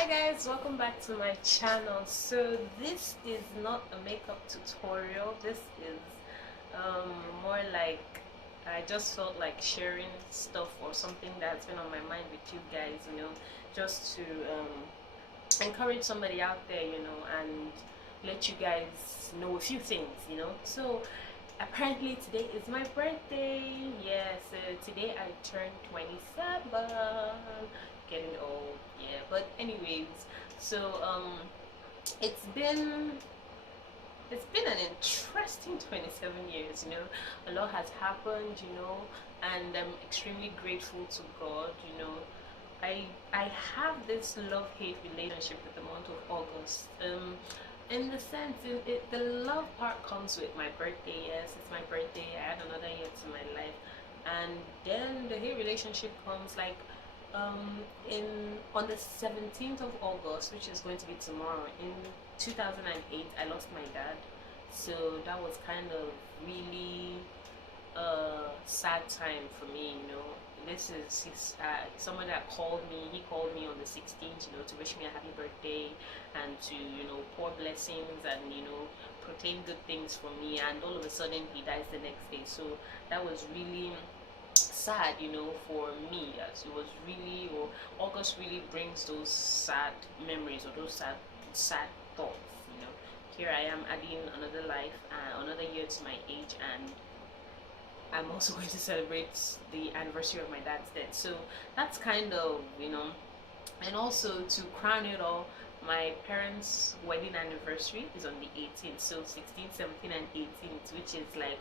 Hi guys, welcome back to my channel. So this is not a makeup tutorial. This is more like I just felt like sharing stuff or something that's been on my mind with you guys, just to encourage somebody out there, and let you guys know a few things. So apparently today is my birthday. Yeah, so today I turned 27. Getting old, yeah. But anyways, so it's been it's been an interesting 27 years. A lot has happened, and I'm extremely grateful to God. I have this love-hate relationship with the month of August. In the sense, the love part comes with my birthday. Yes, it's my birthday. I add another year to my life, and then the hate relationship comes like in on the 17th of August, which is going to be tomorrow. In 2008, I lost my dad, so that was kind of really a sad time for me. This is someone that called me. He called me on the 16th, to wish me a happy birthday and to pour blessings and proclaim good things for me. And all of a sudden, he dies the next day. So that was really sad, for me, as it was really, or August really brings those sad memories or those sad thoughts. Here I am adding another life, another year to my age, and I'm also going to celebrate the anniversary of my dad's death. So that's kind of, and also to crown it all, my parents' wedding anniversary is on the 18th. So 16th, 17th, and 18th, which is like,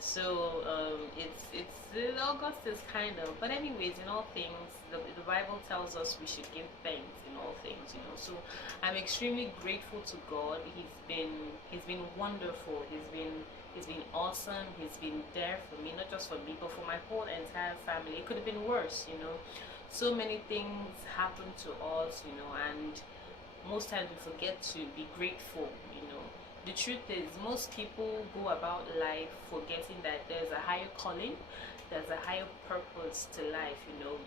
so it's August is kind of, but anyways, in all things, the Bible tells us we should give thanks in all things. So I'm extremely grateful to God. He's been wonderful. He's been awesome. He's been there for me, not just for me, but for my whole entire family. It could have been worse. So many things happen to us, and most times we forget to be grateful. The truth is, most people go about life forgetting that there's a higher calling, there's a higher purpose to life.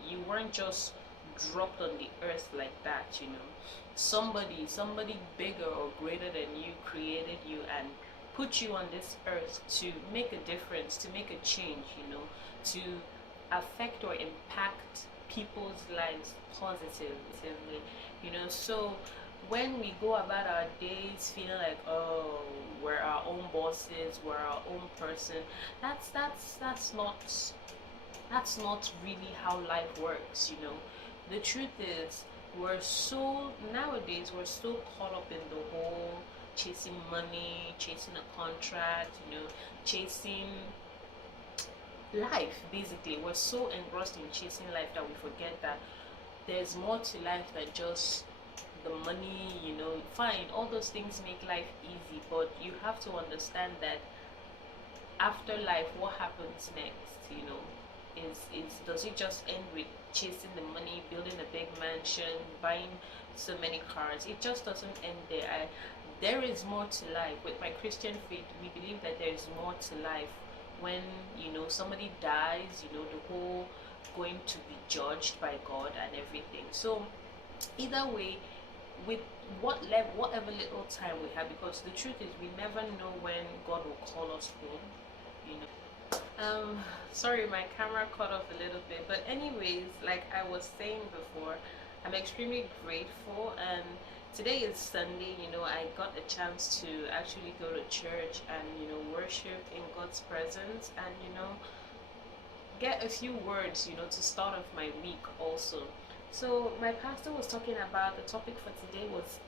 You weren't just dropped on the earth like that. Somebody bigger or greater than you created you and put you on this earth to make a difference, to make a change, to affect or impact people's lives positively. So when we go about our days feeling like, oh, we're our own bosses, we're our own person, that's not really how life works. The truth is, nowadays we're so caught up in the whole chasing money, chasing a contract, chasing life. Basically, we're so engrossed in chasing life that we forget that there's more to life than just the money. Fine, all those things make life easy, but you have to understand that after life, what happens next? Is does it just end with chasing the money, building a big mansion, buying so many cars? It just doesn't end there. There is more to life. With my Christian faith, we believe that there is more to life. When somebody dies, the whole going to be judged by God and everything. So either way, with whatever little time we have, because the truth is we never know when God will call us home. Sorry, my camera cut off a little bit, but anyways, like I was saying before, I'm extremely grateful. And today is Sunday. I got a chance to actually go to church and worship in God's presence, and get a few words to start off my week also. So my pastor was talking about, the topic for today was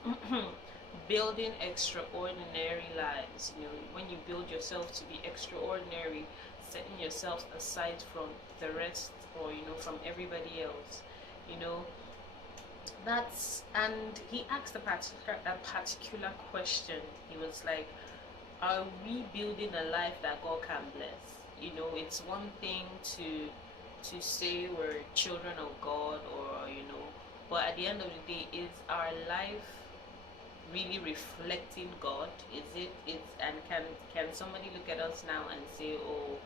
building extraordinary lives. When you build yourself to be extraordinary, setting yourself aside from the rest, or from everybody else. And he asked a particular question. He was like, are we building a life that God can bless? It's one thing to say we're children of God, or but at the end of the day, is our life really reflecting God? And can somebody look at us now and say, oh,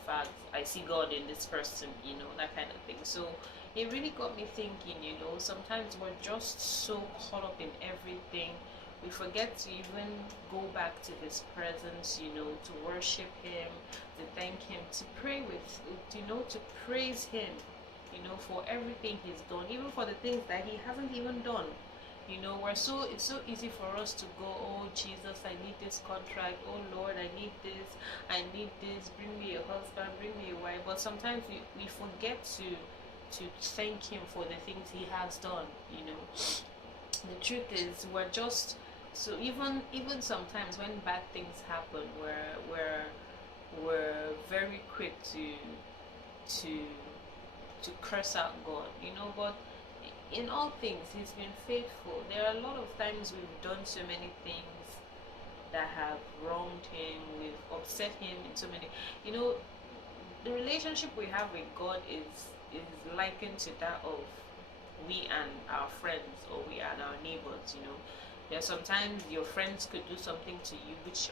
in fact, I see God in this person, that kind of thing. So it really got me thinking, sometimes we're just so caught up in everything. We forget to even go back to his presence, to worship him, to thank him, to pray with, to praise him, for everything he's done, even for the things that he hasn't even done. It's so easy for us to go, oh Jesus, I need this contract, oh Lord, I need this, bring me a husband, bring me a wife. But sometimes we forget to thank him for the things he has done. The truth is, we're just so even sometimes when bad things happen, we're very quick to to curse out God, but in all things he's been faithful. There are a lot of times we've done so many things that have wronged him, we've upset him in so many, the relationship we have with God is likened to that of we and our friends, or we and our neighbors. There's sometimes your friends could do something to you which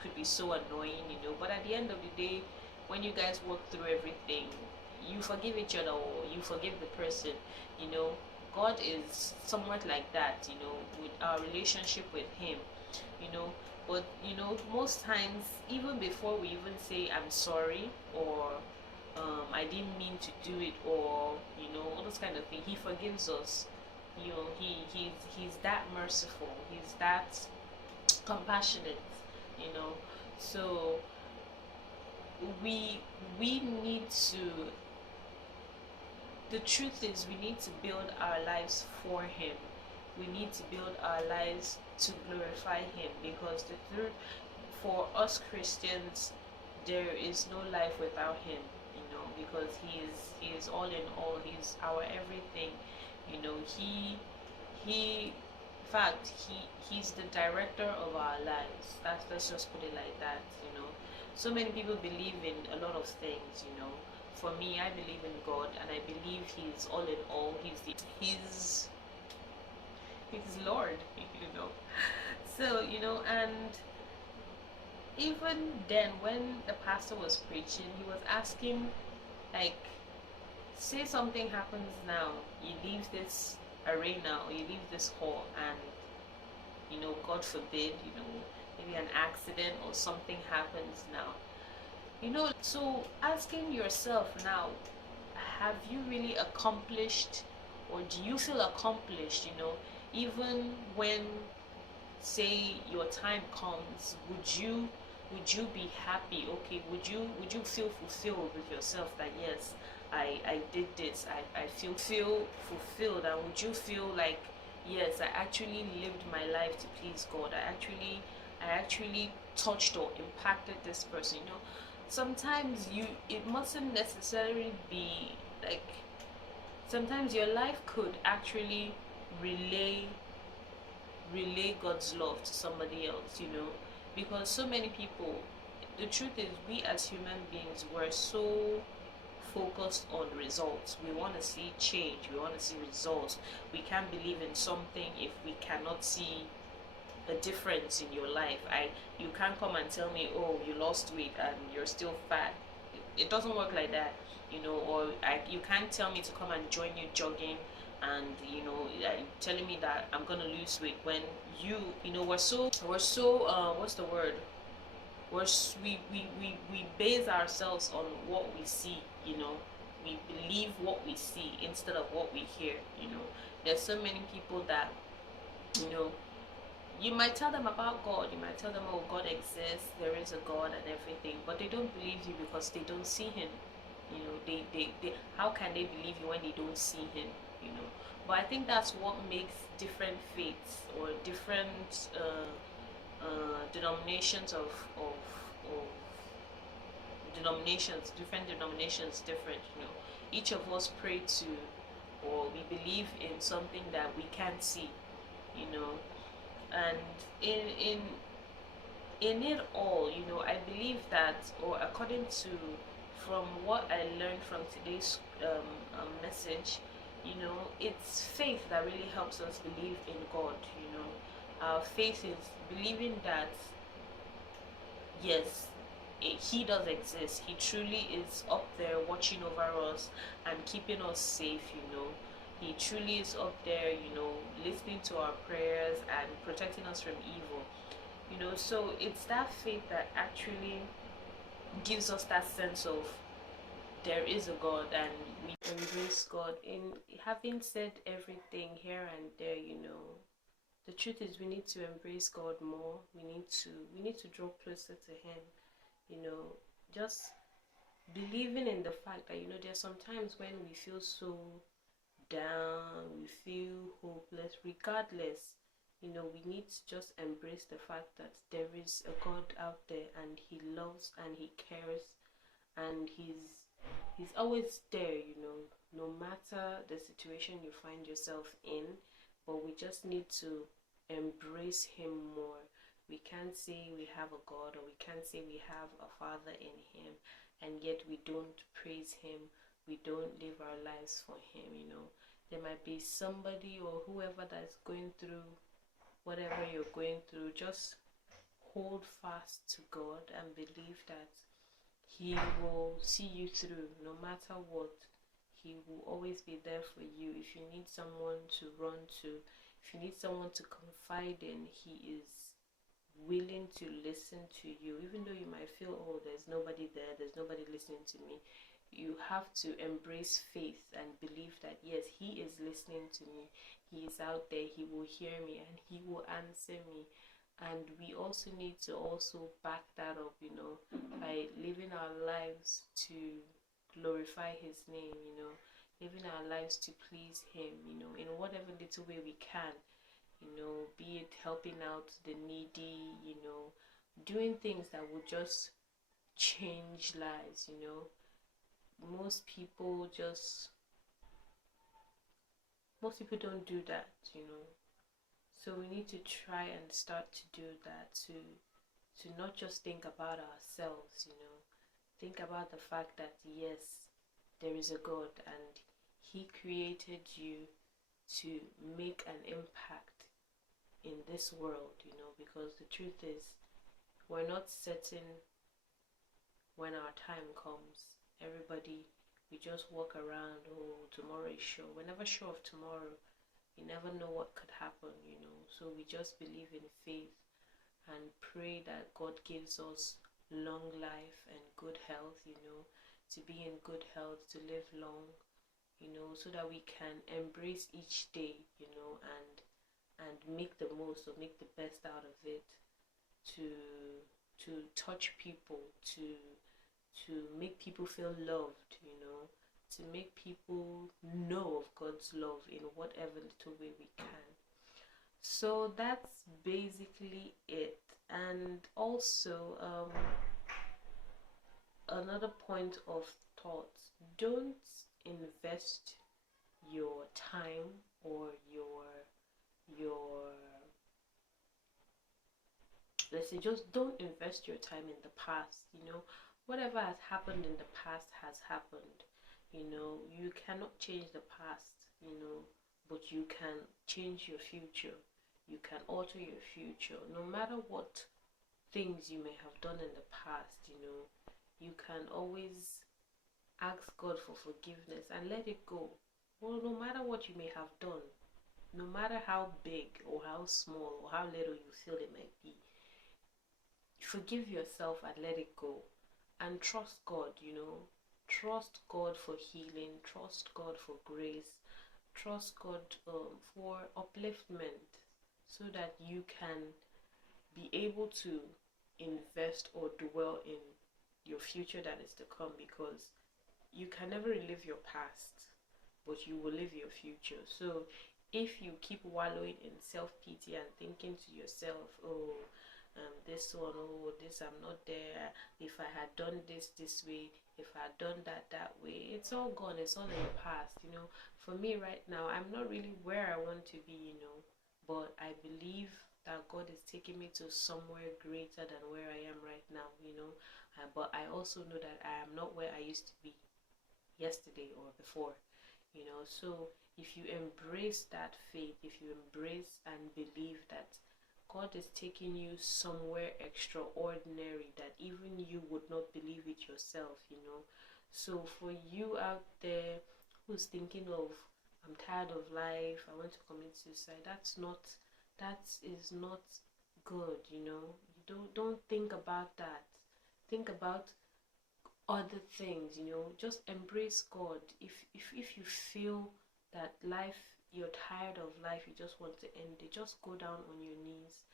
could be so annoying, but at the end of the day, when you guys work through everything, you forgive each other, or you forgive the person. you know God is somewhat like that, with our relationship with him. you know but most times, even before we even say I'm sorry, or I didn't mean to do it, or all those kind of things, he forgives us. He's that merciful, he's that compassionate. you know so we we need to the truth is, we need to build our lives for him. We need to build our lives to glorify him, because the truth, for us Christians, there is no life without him. Because he is all in all, he's our everything. He in fact, he's the director of our lives. Let's just put it like that. So many people believe in a lot of things. For me, I believe in God, and I believe he's all in all. He's Lord. So, and even then, when the pastor was preaching, he was asking, like, say something happens now, you leave this arena, or you leave this hall, and God forbid, maybe an accident or something happens now. So asking yourself now, have you really accomplished, or do you feel accomplished, even when, say, your time comes, would you be happy? Okay, would you feel fulfilled with yourself that, yes, I did this, I feel fulfilled? And would you feel like, yes, I actually lived my life to please God, I actually touched or impacted this person? Sometimes it mustn't necessarily be like, sometimes your life could actually relay God's love to somebody else. Because so many people, the truth is, we as human beings, we're so focused on results. We want to see change, we want to see results. We can't believe in something if we cannot see a difference in your life. You can't come and tell me, oh, you lost weight and you're still fat. It doesn't work like that. Or you can't tell me to come and join you jogging, and telling me that I'm gonna lose weight, when we're so what's the word, we base ourselves on what we see. We believe what we see instead of what we hear. There's so many people that you know you might tell them about God, you might tell them, oh, God exists, there is a God and everything, but they don't believe you because they don't see him. They how can they believe you when they don't see him? But I think that's what makes different faiths, or different denominations of different denominations different. Each of us pray to, or we believe in something that we can't see. And in it all, I believe that, or according to, from what I learned from today's message, it's faith that really helps us believe in God. Our faith is believing that, yes, he does exist. He truly is up there watching over us and keeping us safe, you know. He truly is up there, you know, listening to our prayers and protecting us from evil, you know. So it's that faith that actually gives us that sense of there is a God, and we embrace God. In having said everything here and there, you know, the truth is we need to embrace God more. We need to draw closer to him, you know. Just believing in the fact that, you know, there's sometimes when we feel so down, we feel hopeless. Regardless, you know, we need to just embrace the fact that there is a God out there, and he loves and he cares, and he's always there, you know, no matter the situation you find yourself in. But we just need to embrace him more. We can't say we have a God, or we can't say we have a Father in him, and yet we don't praise him, we don't live our lives for him, you know. There might be somebody or whoever that's going through whatever you're going through. Just hold fast to God and believe that he will see you through no matter what. He will always be there for you. If you need someone to run to, if you need someone to confide in, he is willing to listen to you. Even though you might feel, oh, there's nobody there, there's nobody listening to me, you have to embrace faith and believe that yes, he is listening to me, he is out there, he will hear me, and he will answer me. And we also need to also back that up, you know, by living our lives to glorify his name, you know, living our lives to please him, you know, in whatever little way we can, you know, be it helping out the needy, you know, doing things that would just change lives, you know. Most people don't do that, you know. So we need to try and start to do that, to not just think about ourselves, you know. Think about the fact that yes, there is a God, and he created you to make an impact in this world, you know, because the truth is we're not certain when our time comes. Everybody, we just walk around, oh, tomorrow is sure. We're never sure of tomorrow. You never know what could happen, you know. So we just believe in faith and pray that God gives us long life and good health, you know, to be in good health, to live long, you know, so that we can embrace each day, you know, and make the most or make the best out of it, to touch people, to make people feel loved, you know, to make people know of God's love in whatever little way we can. So that's basically it. And also, another point of thought: don't invest your time or your let's say, just don't invest your time in the past, you know. Whatever has happened in the past has happened, you know. You cannot change the past, you know, but you can change your future. You can alter your future. No matter what things you may have done in the past, you know, you can always ask God for forgiveness and let it go. Well, no matter what you may have done, no matter how big or how small or how little you feel it might be, forgive yourself and let it go. And trust God, you know. Trust God for healing. Trust God for grace. Trust God for upliftment, so that you can be able to invest or dwell in your future that is to come, because you can never relive your past, but you will live your future. So if you keep wallowing in self-pity and thinking to yourself, oh, this one, oh, this, I'm not there, if I had done this way, if I had done that way, it's all gone, it's all in the past, you know. For me right now, I'm not really where I want to be, you know, but I believe that God is taking me to somewhere greater than where I am right now, you know. But I also know that I am not where I used to be yesterday or before, you know. So if you embrace that faith, if you embrace and believe that God is taking you somewhere extraordinary that even you would not believe it yourself, you know. So for you out there who's thinking of, I'm tired of life, I want to commit suicide, that is not good, you know. You don't think about that. Think about other things, you know. Just embrace God. If you feel that life, you're tired of life, you just want to end it, just go down on your knees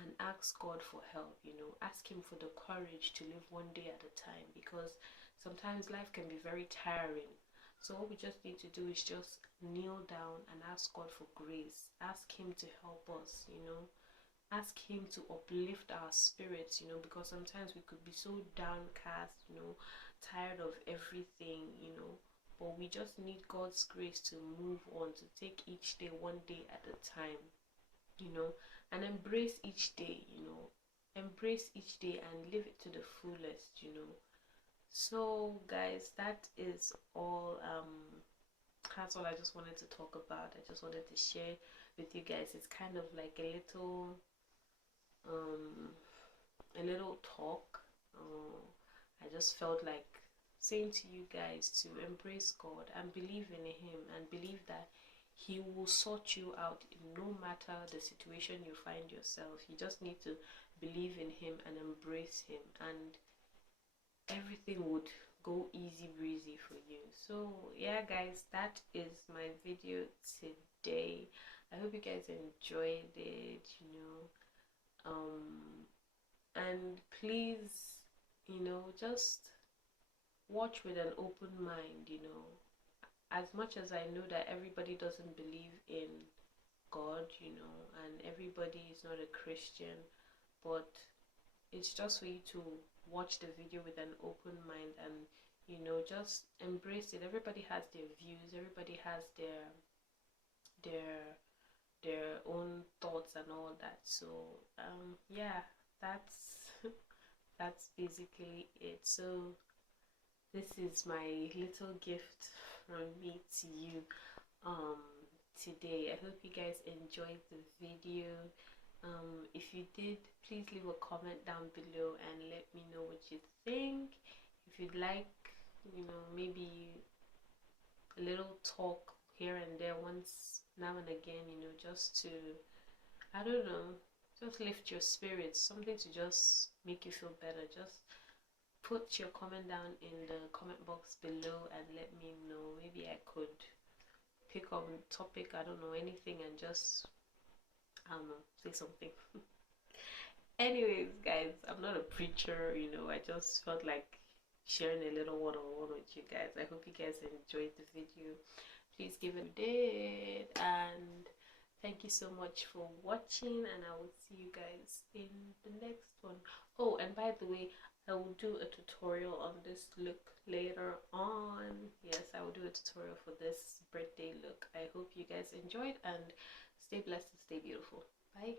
and ask God for help, you know. Ask him for the courage to live one day at a time, because sometimes life can be very tiring. So what we just need to do is just kneel down and ask God for grace. Ask him to help us, you know. Ask him to uplift our spirits, you know, because sometimes we could be so downcast, you know, tired of everything, you know. But we just need God's grace to move on, to take each day one day at a time, you know, and embrace each day, you know. Embrace each day and live it to the fullest, you know. So guys, that's all I just wanted to talk about. I just wanted to share with you guys. It's kind of like um a little talk. I just felt like saying to you guys to embrace God and believe in him, and believe that he will sort you out no matter the situation you find yourself. You just need to believe in him and embrace him, and everything would go easy breezy for you. So yeah guys, that is my video today. I hope you guys enjoyed it, you know. And please, you know, just watch with an open mind, you know. As much as I know that everybody doesn't believe in God, you know, and everybody is not a Christian, but it's just for you to watch the video with an open mind and, you know, just embrace it. Everybody has their views, everybody has their their own thoughts and all that. So yeah, that's that's basically it. So this is my little gift from me to you um today. I hope you guys enjoyed the video. If you did, please leave a comment down below and let me know what you think. If you'd like, you know, maybe a little talk here and there once now and again, you know, just to, I don't know, just lift your spirits, something to just make you feel better. Just put your comment down in the comment box below and let me know. Maybe I could pick up a topic, I don't know, anything, and just, I don't know, say something. Anyways guys, I'm not a preacher, you know. I just felt like sharing a little one-on-one with you guys. I hope you guys enjoyed the video. Please give it a did, and thank you so much for watching, and I will see you guys in the next one. Oh, and by the way, I will do a tutorial on this look later on. Yes, I will do a tutorial for this birthday look. I hope you guys enjoyed, and stay blessed and stay beautiful. Bye.